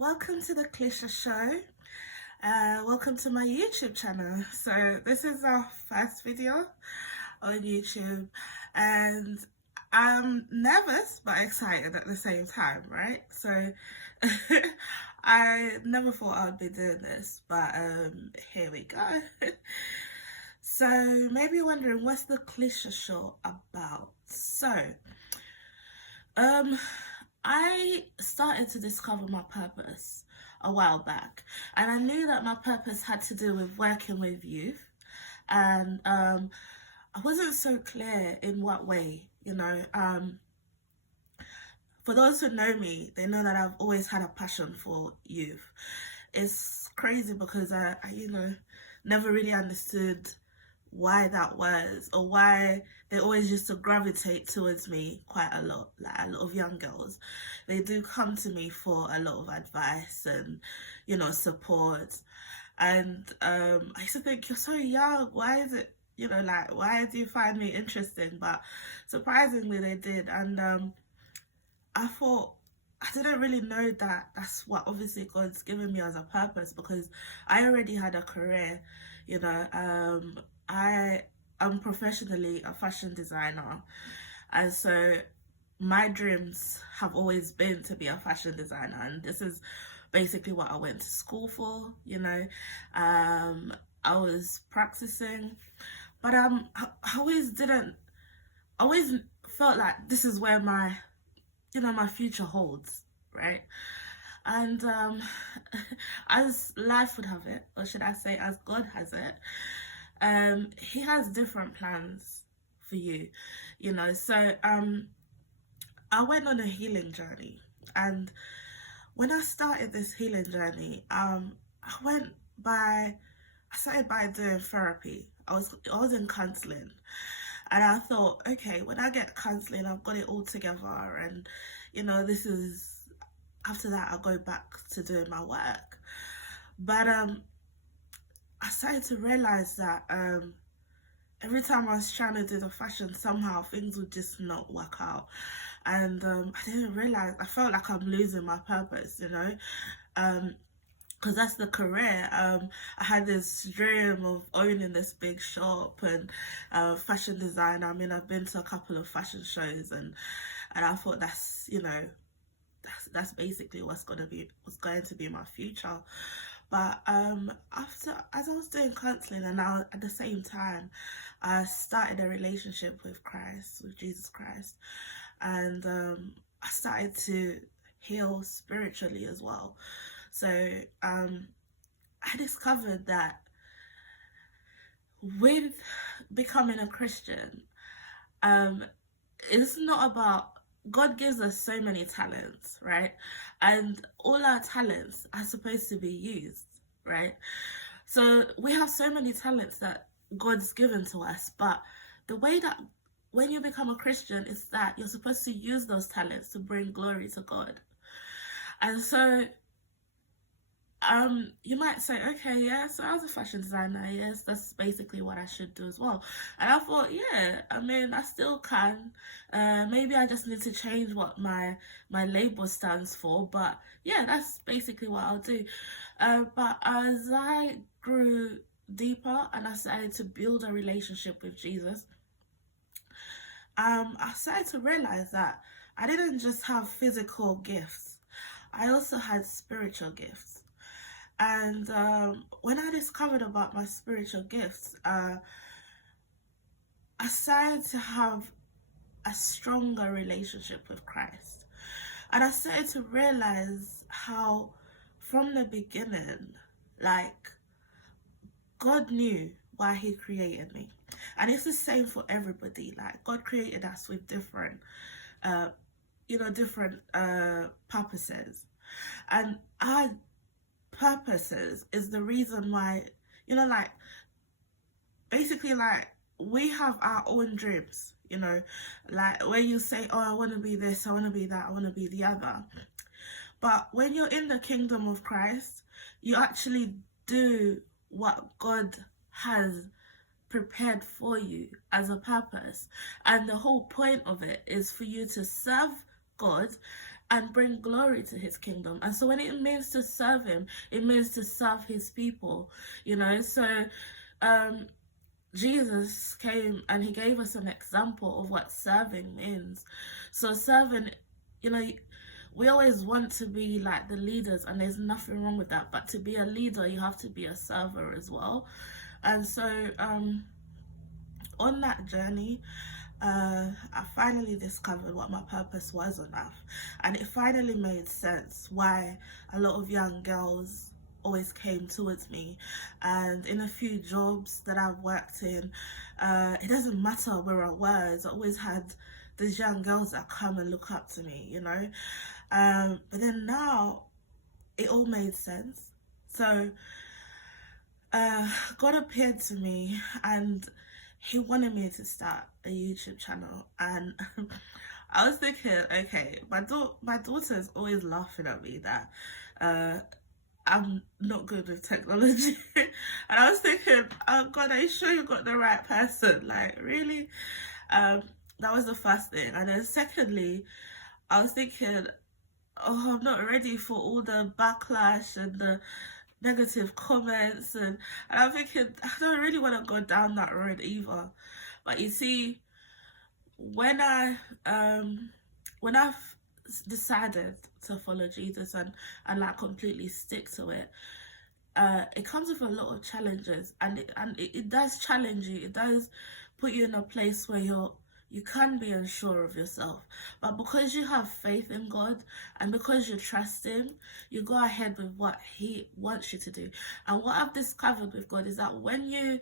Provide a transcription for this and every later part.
Welcome to the Clisha show. Welcome to my YouTube channel. So this is our first video on YouTube, and I'm nervous but excited at the same time, right? So I never thought I'd be doing this, but here we go. So maybe you're wondering, what's the Clisha show about? Um, I started to discover my purpose a while back, and I knew that my purpose had to do with working with youth, and I wasn't so clear in what way, For those who know me, they know that I've always had a passion for youth. It's crazy because I never really understood why that was, or why they always used to gravitate towards me quite a lot. Like a lot of young girls, they do come to me for a lot of advice and support. And I used to think, you're so young, why is it, like, why do you find me interesting? But surprisingly they did. And I thought, I didn't really know that that's what obviously God's given me as a purpose, because I already had a career. I am professionally a fashion designer, and so my dreams have always been to be a fashion designer, and this is basically what I went to school for. I was practicing, but I always felt like this is where my future holds, right? And as life would have it, or should I say as God has it, he has different plans for you. So I went on a healing journey, and when I started this healing journey, I started by doing therapy. I was in counseling, and I thought, okay, when I get counseling, I've got it all together, and this is, after that I'll go back to doing my work. But I started to realize that every time I was trying to do the fashion, somehow things would just not work out. And I didn't realize, I felt like I'm losing my purpose, because that's the career. I had this dream of owning this big shop and fashion design. I mean, I've been to a couple of fashion shows, and I thought that's basically what's going to be my future. But as I was doing counseling, and now at the same time I started a relationship with Jesus Christ, and I started to heal spiritually as well. So I discovered that with becoming a Christian, it's not about, God gives us so many talents, right? And all our talents are supposed to be used, right? So we have so many talents that God's given to us, but the way that when you become a Christian is that you're supposed to use those talents to bring glory to God. And so you might say, okay, yeah, so I was a fashion designer, yes, that's basically what I should do as well. And I thought, yeah, I mean, I still can. Maybe I just need to change what my label stands for, but yeah, that's basically what I'll do. But as I grew deeper and I started to build a relationship with Jesus, I started to realize that I didn't just have physical gifts, I also had spiritual gifts. And when I discovered about my spiritual gifts, I started to have a stronger relationship with Christ. And I started to realize how, from the beginning, like, God knew why he created me. And it's the same for everybody. Like, God created us with different purposes. And our purposes is the reason why, like, basically, like, we have our own dreams, like where you say, oh, I want to be this, I want to be that, I want to be the other. But when you're in the kingdom of Christ, you actually do what God has prepared for you as a purpose. And the whole point of it is for you to serve God and bring glory to his kingdom. And so when it means to serve him, it means to serve his people, you know. So Jesus came and he gave us an example of what serving means. So serving, you know, we always want to be like the leaders, and there's nothing wrong with that, but to be a leader you have to be a server as well. And so on that journey, I finally discovered what my purpose was on earth, and it finally made sense why a lot of young girls always came towards me. And in a few jobs that I've worked in, it doesn't matter where I was, I always had these young girls that come and look up to me, you know. But then now it all made sense. So God appeared to me and he wanted me to start a YouTube channel. And I was thinking, okay, my daughter's always laughing at me that I'm not good with technology. And I was thinking, oh God, are you sure you got the right person? Like, really? That was the first thing. And then secondly, I was thinking, oh, I'm not ready for all the backlash and the negative comments, and I'm thinking I don't really want to go down that road either. But you see, when I've decided to follow Jesus and like completely stick to it, it comes with a lot of challenges, and it does challenge you. It does put you in a place where you can be unsure of yourself, but because you have faith in God and because you trust him, you go ahead with what he wants you to do. And what I've discovered with God is that when you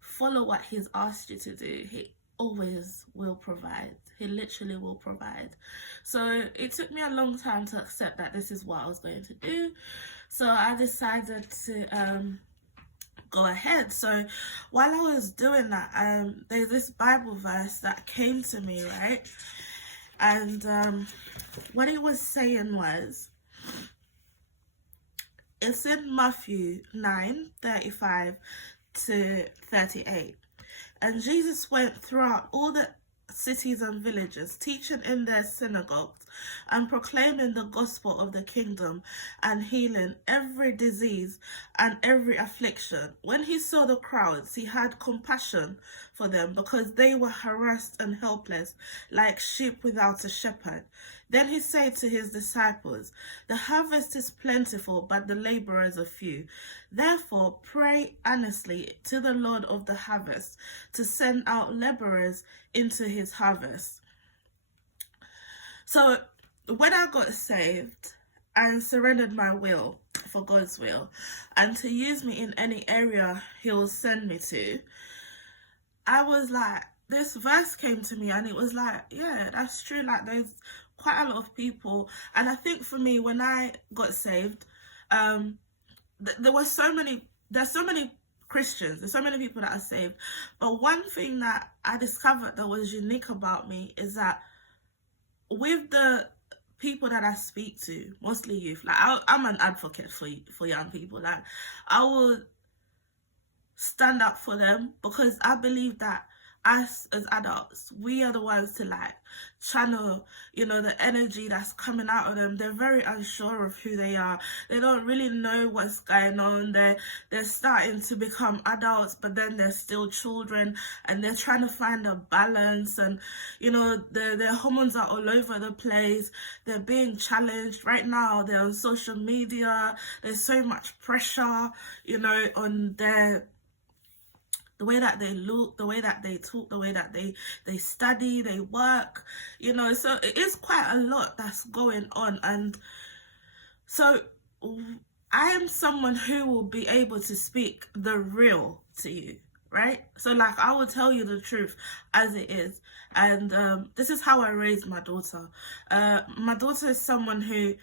follow what he's asked you to do, he always will provide. He literally will provide. So it took me a long time to accept that this is what I was going to do. So I decided to go ahead. So while I was doing that, there's this Bible verse that came to me, right? And what it was saying was, it's in Matthew 9:35 to 38. And Jesus went throughout all the cities and villages, teaching in their synagogues and proclaiming the gospel of the kingdom and healing every disease and every affliction. When he saw the crowds, he had compassion for them because they were harassed and helpless, like sheep without a shepherd. Then he said to his disciples, "The harvest is plentiful, but the laborers are few. Therefore, pray earnestly to the Lord of the harvest to send out laborers into his harvest." So when I got saved and surrendered my will for God's will and to use me in any area he will send me to, I was like, this verse came to me and it was like, yeah, that's true. Like, there's quite a lot of people. And I think for me, when I got saved, there's so many Christians, there's so many people that are saved. But one thing that I discovered that was unique about me is that with the people that I speak to, mostly youth, like I'm an advocate for young people. Like, I will stand up for them because I believe that us as adults, we are the ones to like channel, you know, the energy that's coming out of them. They're very unsure of who they are. They don't really know what's going on. They're starting to become adults, but then they're still children, and they're trying to find a balance. And you know, their hormones are all over the place. They're being challenged right now. They're on social media. There's so much pressure, you know, on the way that they look, the way that they talk, the way that they study, they work, you know. So it is quite a lot that's going on. And so I am someone who will be able to speak the real to you, right? So like, I will tell you the truth as it is. And this is how I raised my daughter. My daughter is someone who,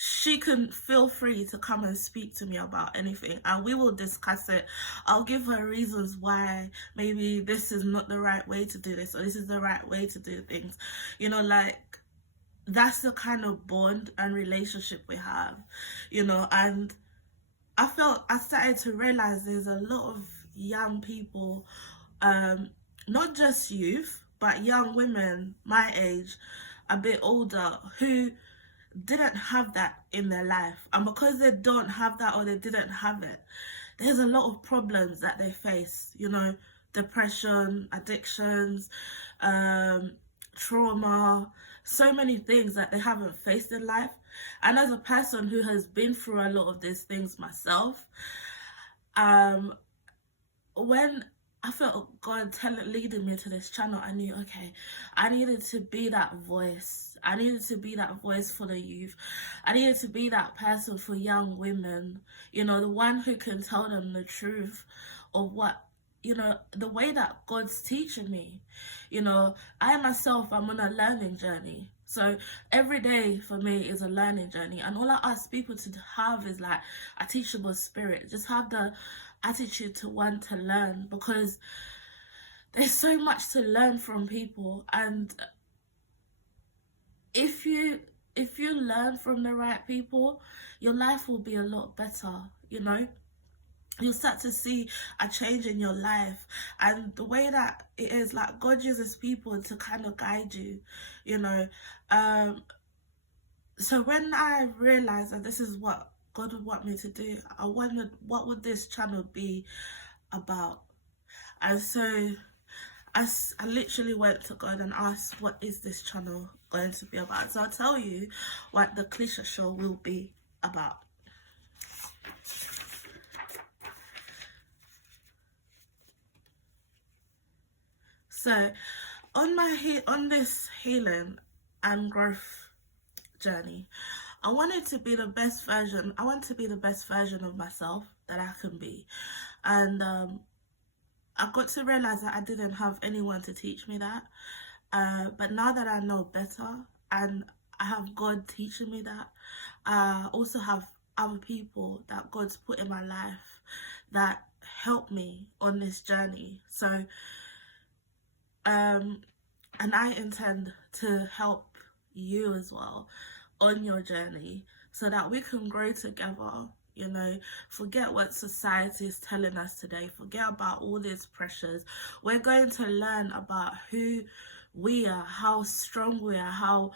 she can feel free to come and speak to me about anything and we will discuss it. I'll give her reasons why maybe this is not the right way to do this or this is the right way to do things. You know, like, that's the kind of bond and relationship we have, you know. And I started to realize there's a lot of young people, not just youth, but young women my age, a bit older, who didn't have that in their life, and because they don't have that or they didn't have it, there's a lot of problems that they face, you know, depression, addictions, trauma, so many things that they haven't faced in life. And as a person who has been through a lot of these things myself, um when I felt God leading me to this channel, I knew, okay, I needed to be that voice. I needed to be that voice for the youth. I needed to be that person for young women, you know, the one who can tell them the truth of what, you know, the way that God's teaching me. You know, I myself, I'm on a learning journey. So every day for me is a learning journey. And all I ask people to have is like a teachable spirit. Just have the attitude to want to learn, because there's so much to learn from people. And if you learn from the right people, your life will be a lot better, you know. You'll start to see a change in your life. And the way that it is, like, God uses people to kind of guide you, you know. So when I realized that this is what God would want me to do, I wondered, what would this channel be about? And so I literally went to God and asked, what is this channel going to be about? So I'll tell you what the Clisha show will be about. So on this healing and growth journey, I wanted to be the best version. I want to be the best version of myself that I can be. And I got to realize that I didn't have anyone to teach me that. But now that I know better and I have God teaching me that, I also have other people that God's put in my life that help me on this journey. So, and I intend to help you as well on your journey, so that we can grow together. You know, forget what society is telling us today. Forget about all these pressures. We're going to learn about who we are, how strong we are, how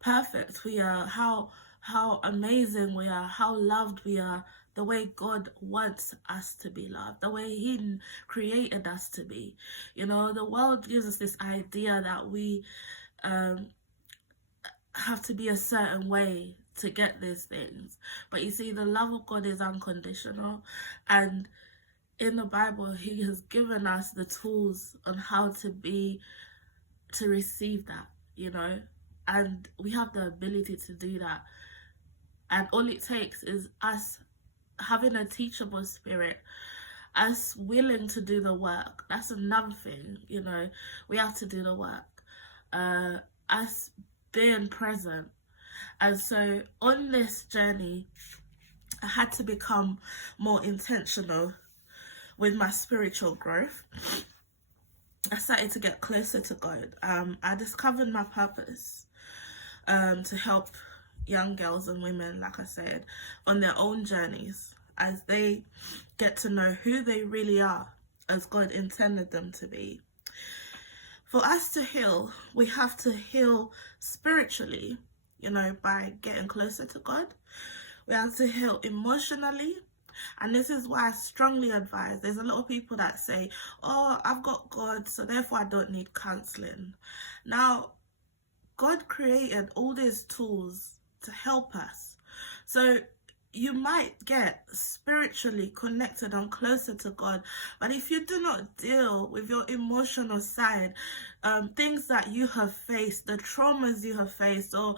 perfect we are, how amazing we are, how loved we are, the way God wants us to be loved, the way He created us to be. You know, the world gives us this idea that we have to be a certain way to get these things. But you see, the love of God is unconditional, and in the Bible He has given us the tools on how to receive that, you know, and we have the ability to do that. And all it takes is us having a teachable spirit, us willing to do the work. That's another thing, you know, we have to do the work, us being present. And so on this journey, I had to become more intentional with my spiritual growth. I started to get closer to God. I discovered my purpose, to help young girls and women, like I said, on their own journeys, as they get to know who they really are as God intended them to be. For us to heal, we have to heal spiritually, you know, by getting closer to God. We have to heal emotionally. And this is why I strongly advise. There's a lot of people that say, oh, I've got God, so therefore I don't need counseling. Now, God created all these tools to help us. So you might get spiritually connected and closer to God, but if you do not deal with your emotional side, things that you have faced, the traumas you have faced, or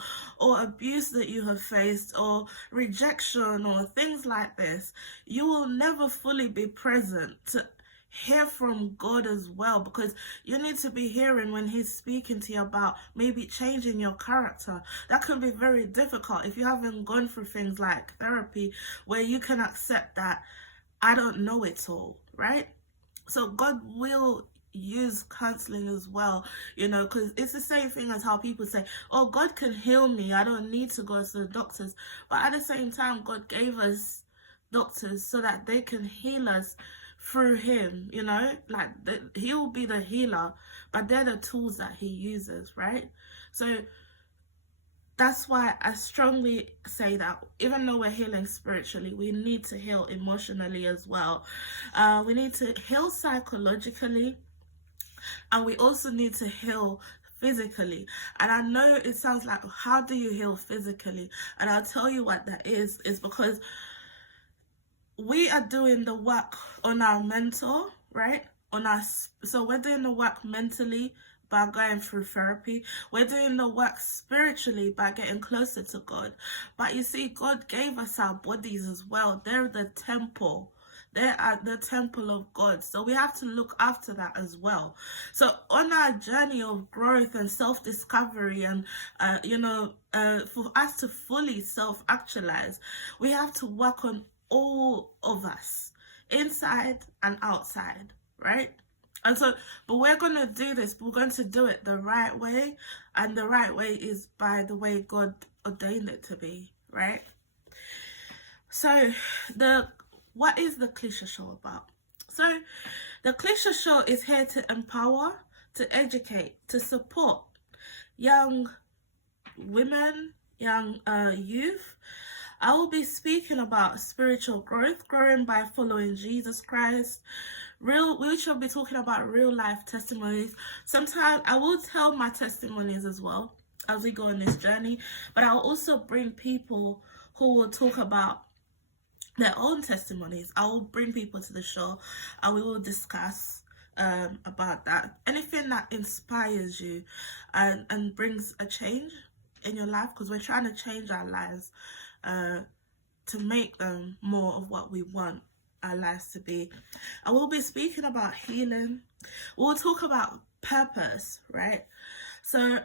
abuse that you have faced, or rejection, or things like this, you will never fully be present to hear from God as well, because you need to be hearing when He's speaking to you about maybe changing your character. That can be very difficult if you haven't gone through things like therapy, where you can accept that I don't know it all, right? So God will use counseling as well, you know, because it's the same thing as how people say, oh, God can heal me, I don't need to go to the doctors. But at the same time, God gave us doctors so that they can heal us through Him, you know, like He'll be the healer, but they're the tools that He uses, right? So that's why I strongly say that even though we're healing spiritually, we need to heal emotionally as well. We need to heal psychologically, and we also need to heal physically. And I know it sounds like, how do you heal physically? And I'll tell you what that is because we are doing the work on our mental, right? So we're doing the work mentally by going through therapy. We're doing the work spiritually by getting closer to God. But you see, God gave us our bodies as well. They're the temple. They're at the temple of God. So we have to look after that as well. So on our journey of growth and self-discovery and, for us to fully self-actualize, we have to work on all of us, inside and outside, right? And so, but we're going to do this, we're going to do it the right way, and the right way is by the way God ordained it to be, right? So, what is the Clisha show about? So, the Clisha show is here to empower, to educate, to support young women, young youth. I will be speaking about spiritual growth, growing by following Jesus Christ. We shall be talking about real life testimonies. Sometimes I will tell my testimonies as well as we go on this journey, but I'll also bring people who will talk about their own testimonies. I will bring people to the show and we will discuss about that. Anything that inspires you and brings a change in your life, because we're trying to change our lives to make them more of what we want our lives to be. I will be speaking about healing. We'll talk about purpose, right? So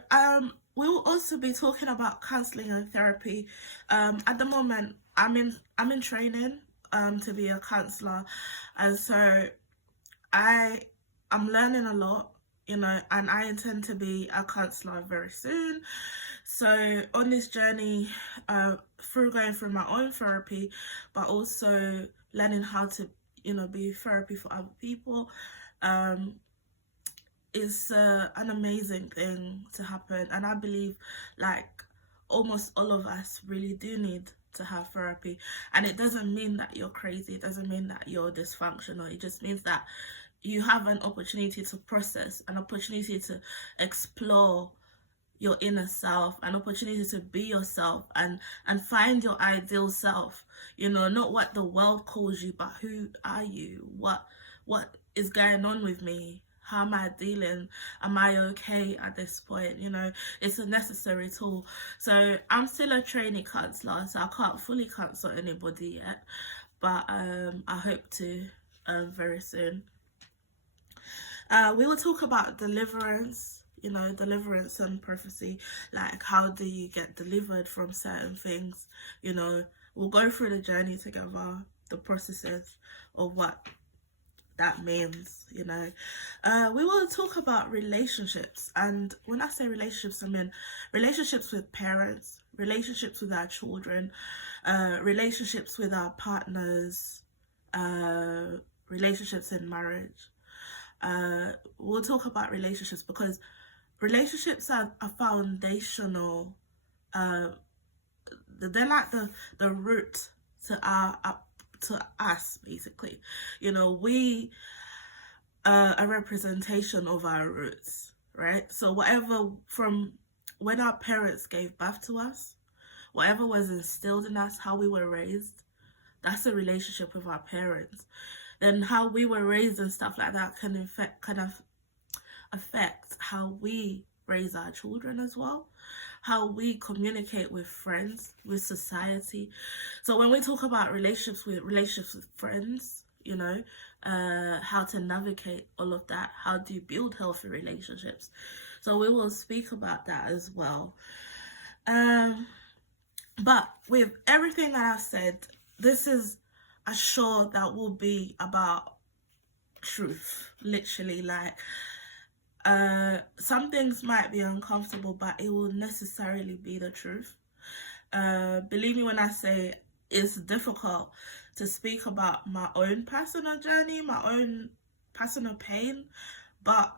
we will also be talking about counseling and therapy. At the moment, I'm in training to be a counselor, and so I'm learning a lot, and I intend to be a counselor very soon. So on this journey, through going through my own therapy, but also learning how to, be therapy for other people, is an amazing thing to happen. And I believe like almost all of us really do need to have therapy. And it doesn't mean that you're crazy. It doesn't mean that you're dysfunctional. It just means that you have an opportunity to process, an opportunity to explore your inner self, an opportunity to be yourself and find your ideal self, not what the world calls you, but who are you? What is going on with me? How am I dealing? Am I okay at this point? It's a necessary tool. So I'm still a trainee counsellor, so I can't fully counsel anybody yet, but I hope to very soon. We will talk about deliverance, deliverance and prophecy, like how do you get delivered from certain things. We'll go through the journey together, the processes of what that means. We will talk about relationships, and when I say relationships, I mean relationships with parents, relationships with our children, relationships with our partners, relationships in marriage. We'll talk about relationships because relationships are foundational. They're like the root to us, basically. We are a representation of our roots, right? So whatever from when our parents gave birth to us, whatever was instilled in us, how we were raised, that's a relationship with our parents. Then how we were raised and stuff like that can affect how we raise our children as well, how we communicate with friends, with society. So when we talk about relationships with friends, how to navigate all of that, how do you build healthy relationships. So we will speak about that as well. But with everything that I've said, this is a show that will be about truth, literally. Like some things might be uncomfortable, but it will necessarily be the truth. Believe me when I say it's difficult to speak about my own personal journey, my own personal pain, but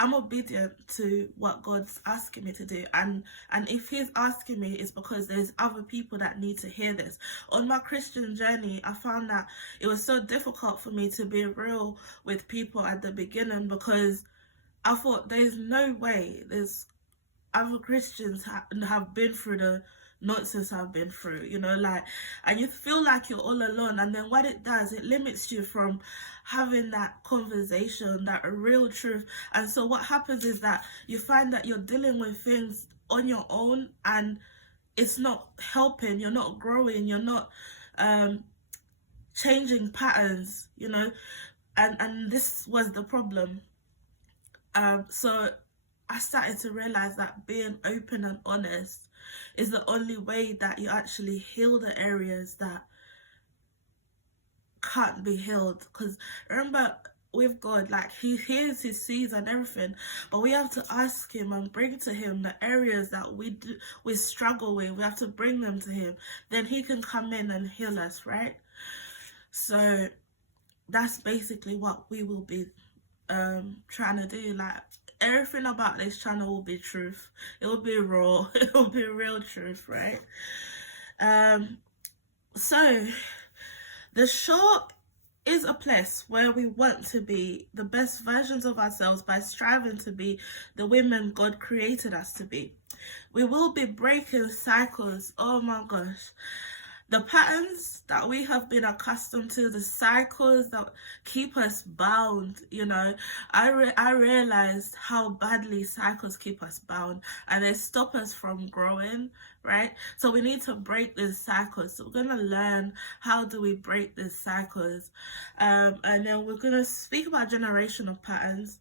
I'm obedient to what God's asking me to do, and if He's asking me, it's because there's other people that need to hear this. On my Christian journey, I found that it was so difficult for me to be real with people at the beginning, because I thought there's no way there's other Christians have been through the nonsense I've been through, you know, like, and you feel like you're all alone. And then what it does, it limits you from having that conversation, that real truth. And so what happens is that you find that you're dealing with things on your own, and it's not helping, you're not growing, you're not changing patterns, you know, and this was the problem. So I started to realize that being open and honest is the only way that you actually heal the areas that can't be healed. Because remember, with God, like, He hears, He sees and everything, but we have to ask Him and bring to Him the areas that we struggle with. We have to bring them to Him. Then He can come in and heal us, right? So that's basically what we will be trying to do. Like, everything about this channel will be truth. It will be raw. It will be real truth, right? So the show is a place where we want to be the best versions of ourselves by striving to be the women God created us to be. We will be breaking cycles. Oh my gosh. The patterns that we have been accustomed to, the cycles that keep us bound, you know, I realized how badly cycles keep us bound, and they stop us from growing, right? So we need to break these cycles. So we're going to learn how do we break these cycles. And then we're going to speak about generational patterns.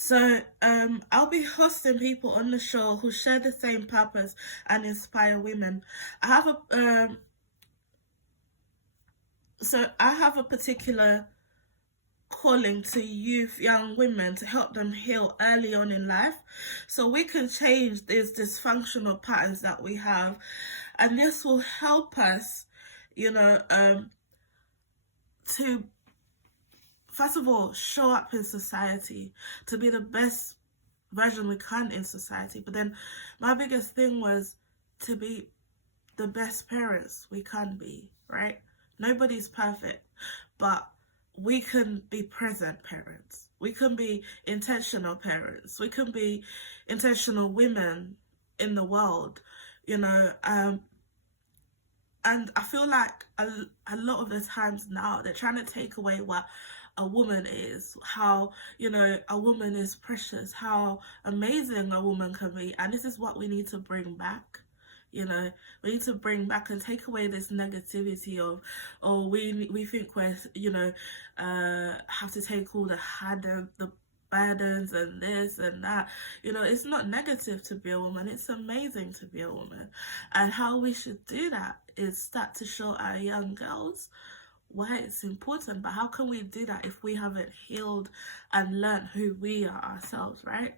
So I'll be hosting people on the show who share the same purpose and inspire women. I have a particular calling to young women to help them heal early on in life, so we can change these dysfunctional patterns that we have, and this will help us, you know, to first of all show up in society, to be the best version we can in society. But then my biggest thing was to be the best parents we can be, right? Nobody's perfect, but we can be present parents. We can be intentional parents. We can be intentional women in the world, you know. And I feel like a lot of the times now they're trying to take away what a woman is, how, you know, a woman is precious, how amazing a woman can be. And this is what we need to bring back. You know, we need to bring back and take away this negativity of, oh, we think we're, you know, have to take all the burdens and this and that. You know, it's not negative to be a woman. It's amazing to be a woman. And how we should do that is start to show our young girls why it's important. But how can we do that if we haven't healed and learned who we are ourselves, right?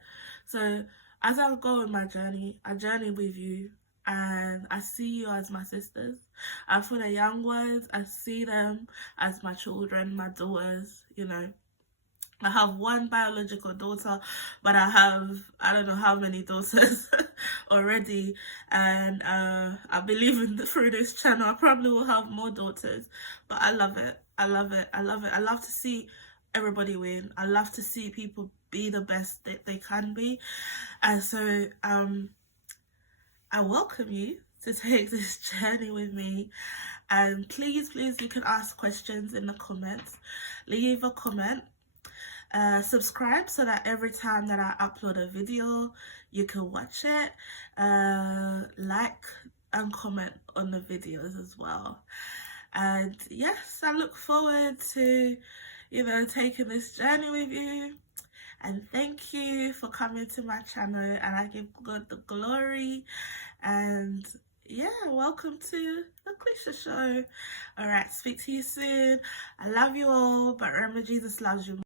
So as I go on my journey, I journey with you, and I see you as my sisters. And for the young ones, I see them as my children, my daughters, you know. I have one biological daughter, but I don't know how many daughters already. And I believe through this channel, I probably will have more daughters. But I love it. I love it. I love it. I love to see everybody win. I love to see people be the best that they can be. And so I welcome you to take this journey with me. And please, you can ask questions in the comments. Leave a comment. Subscribe so that every time that I upload a video, you can watch it. Like and comment on the videos as well. And yes, I look forward to, you know, taking this journey with you. And thank you for coming to my channel, and I give God the glory. And yeah, welcome to the Clisha show. All right, speak to you soon. I love you all, but remember, Jesus loves you.